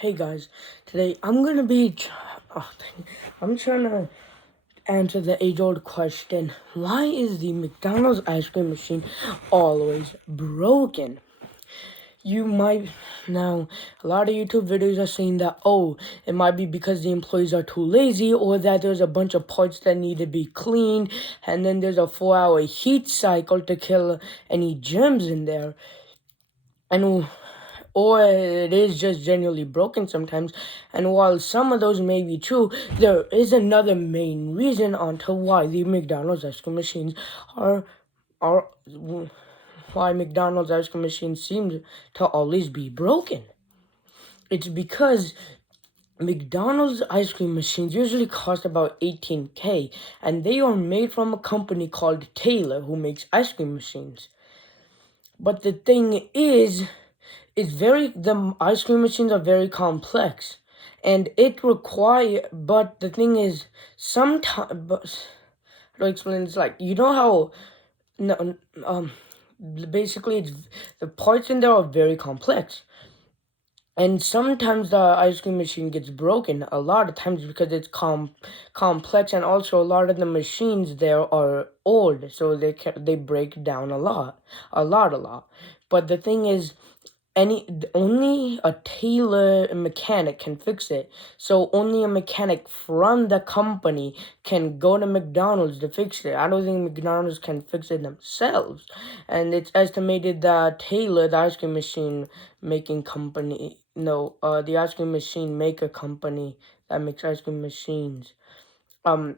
Hey guys, today I'm gonna be. I'm trying to answer the age-old question: why is the McDonald's ice cream machine always broken? You might now. A lot of YouTube videos are saying that it might be because the employees are too lazy, or that there's a bunch of parts that need to be cleaned, and then there's a 4-hour heat cycle to kill any germs in there, and or it is just genuinely broken sometimes. And while some of those may be true, there is another main reason onto why the McDonald's ice cream machines are why McDonald's ice cream machines seem to always be broken. It's because McDonald's ice cream machines usually cost about 18K, and they are made from a company called Taylor who makes ice cream machines. But the thing is, the ice cream machines are very complex, and but the thing is, sometimes, but how to explain, it's like, you know how, no, basically, the parts in there are very complex. And sometimes the ice cream machine gets broken a lot of times because it's complex, and also a lot of the machines there are old, so they break down a lot. But the thing is, only a tailor mechanic can fix it. So only a mechanic from the company can go to McDonald's to fix it. I don't think McDonald's can fix it themselves. And it's estimated that Taylor, the ice cream machine making company, no, the ice cream machine maker company that makes ice cream machines, um,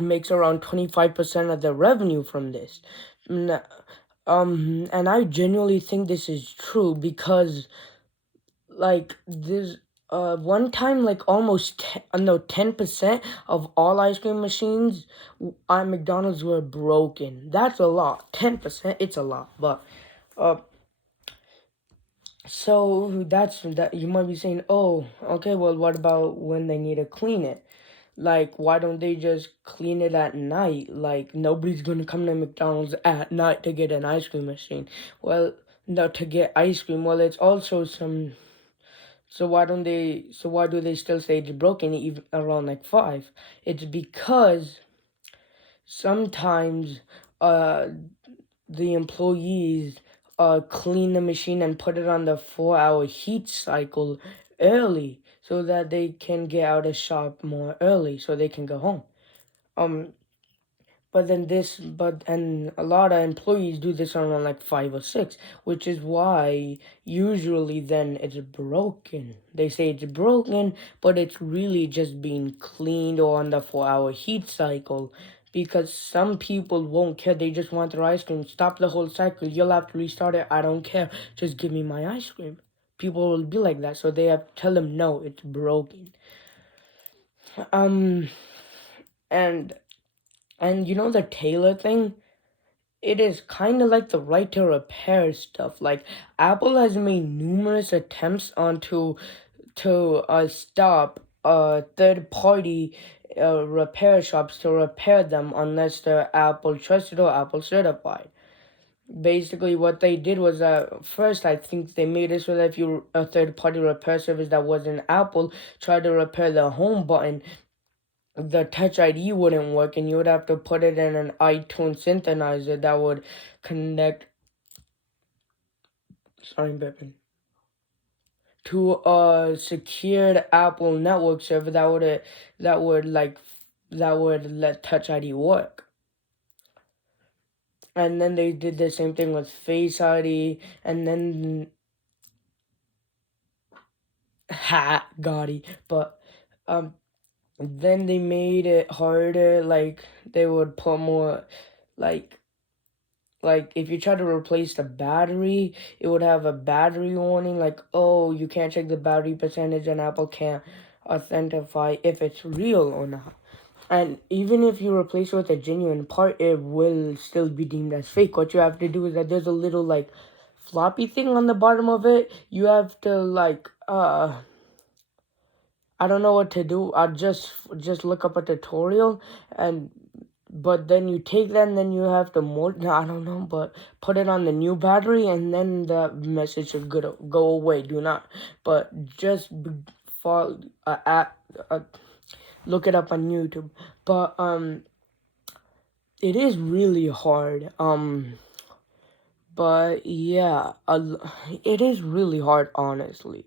makes around 25% of the revenue from this. And I genuinely think this is true because, like, this one time, like, almost 10% of all ice cream machines at McDonald's were broken. That's a lot. 10%, it's a lot. But uh so that's that. You might be saying, oh, okay, well, what about when they need to clean it? Like, why don't they just clean it at night? Like, nobody's gonna come to McDonald's at night to get an ice cream machine. Well, no, to get ice cream. Well, it's also some. So why don't they? So why do they still say it's broken even around like 5? It's because sometimes uh the employees clean the machine and put it on the 4-hour heat cycle early, so that they can get out of shop more early so they can go home. Um, and a lot of employees do this around like 5 or 6, which is why usually then it's broken. They say it's broken, but it's really just being cleaned or on the 4-hour heat cycle. Because some people won't care, they just want their ice cream. Stop the whole cycle. You'll have to restart it. I don't care. Just give me my ice cream. People will be like that, so they have to tell them no, it's broken. Um, and you know the Taylor thing? It is kind of like the right to repair stuff. Like, Apple has made numerous attempts to stop third party repair shops to repair them unless they're Apple trusted or Apple certified. Basically, what they did was, first, I think they made it so that if you a third party repair service that wasn't Apple tried to repair the home button, the Touch ID wouldn't work, and you would have to put it in an iTunes synthesizer that would connect. Sorry, Pippin. To a secured Apple network server that would let Touch ID work. And then they did the same thing with Face ID, and then Gotti. But then they made it harder. Like, they would put more, like if you try to replace the battery, it would have a battery warning, like, oh, you can't check the battery percentage, and Apple can't authentify if it's real or not. And even if you replace it with a genuine part, it will still be deemed as fake. What you have to do is that there's a little, like, floppy thing on the bottom of it. You have to, like, I don't know what to do. I just look up a tutorial, and but then you take that and then you have to no, I don't know, but put it on the new battery and then the message should go away. Do not, but just fall look it up on YouTube. But it is really hard. But yeah, it is really hard, honestly.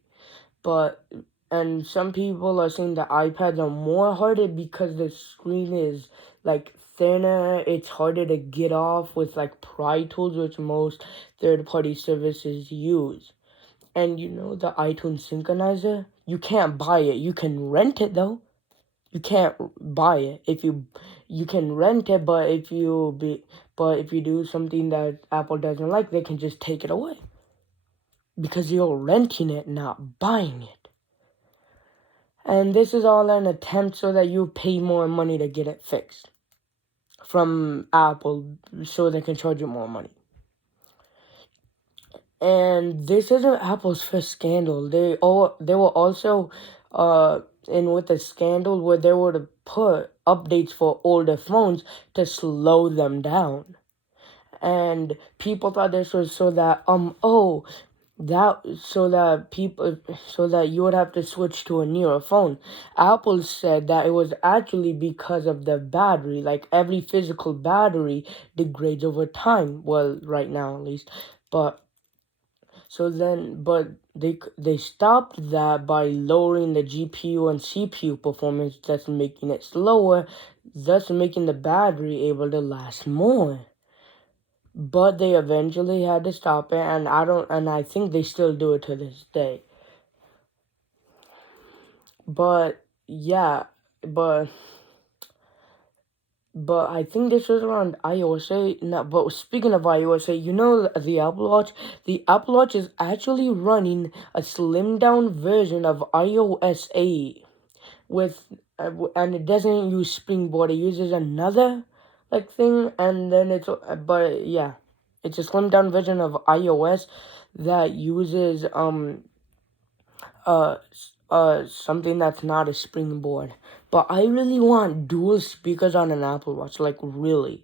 But and some people are saying the iPads are more harder because the screen is like thinner. It's harder to get off with like Pry Tools, which most third-party services use. And you know the iTunes synchronizer, you can't buy it. You can rent it though. You can't buy it. If you can rent it, but if you do something that Apple doesn't like, they can just take it away because you're renting it, not buying it. And this is all an attempt so that you pay more money to get it fixed from Apple so they can charge you more money. And this isn't Apple's first scandal. They were also in with a scandal where they were to put updates for older phones to slow them down. And people thought this was so that so that you would have to switch to a newer phone. Apple said that it was actually because of the battery. Like every physical battery degrades over time. Well, right now at least. But they stopped that by lowering the GPU and CPU performance, thus making it slower, thus making the battery able to last more. But they eventually had to stop it, and I think they still do it to this day. But yeah, but I think this was around iOS 8. No, but speaking of iOS 8, you know the Apple Watch? The Apple Watch is actually running a slimmed down version of iOS 8 and it doesn't use Springboard. It uses another like thing, and then it's a slimmed down version of iOS that uses something that's not a Springboard. But I really want dual speakers on an Apple Watch, like really.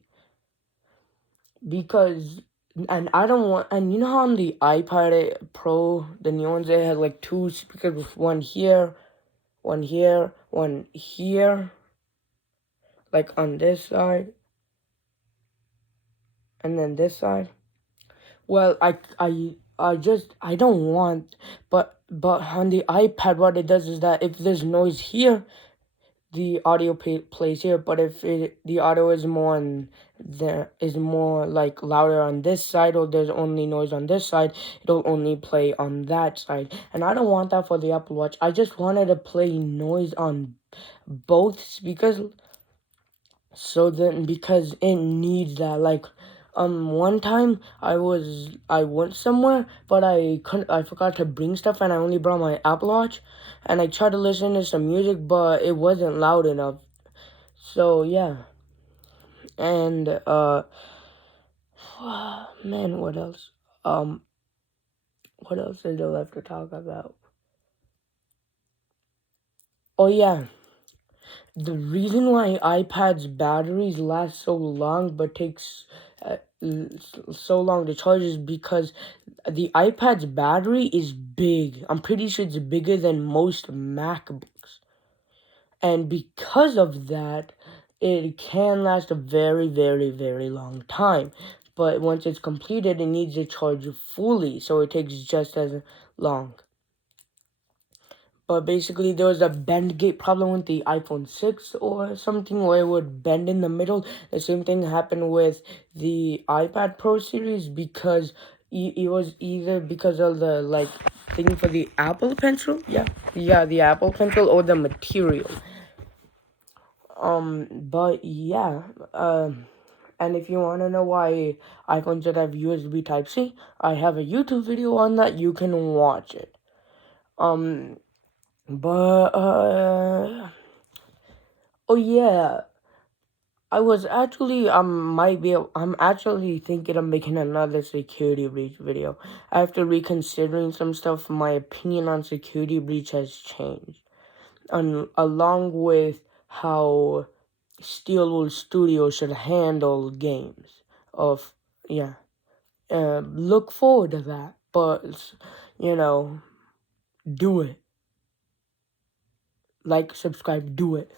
Because, and I don't want, and you know how on the iPad Pro, the new ones, they had like two speakers with one here, one here, one here, like on this side, and then this side. Well, I don't want, but on the iPad, what it does is that if there's noise here, the audio plays here, but if the audio is more like louder on this side, or there's only noise on this side, it'll only play on that side. And I don't want that for the Apple Watch. I just wanted to play noise on both speakers, so then because it needs that. Like one time I went somewhere, but I forgot to bring stuff, and I only brought my Apple Watch, and I tried to listen to some music, but it wasn't loud enough. So yeah. And man, what else? What else is there left to talk about? Oh yeah. The reason why iPad's batteries last so long but takes so long to charge is because the iPad's battery is big. I'm pretty sure it's bigger than most MacBooks. And because of that, it can last a very, very, very long time. But once it's completed, it needs to charge fully, so it takes just as long. But basically, there was a bend gate problem with the iPhone 6 or something where it would bend in the middle. The same thing happened with the iPad Pro series because it was either because of the like thing for the Apple Pencil, the Apple Pencil, or the material. But yeah, and if you want to know why iPhones should have USB Type-C, I have a YouTube video on that. You can watch it. But, oh yeah, I'm actually thinking of making another security breach video. After reconsidering some stuff, my opinion on security breach has changed. Along with how Steelwood Studio should handle games of, yeah. Look forward to that, but, you know, do it. Like, subscribe, do it.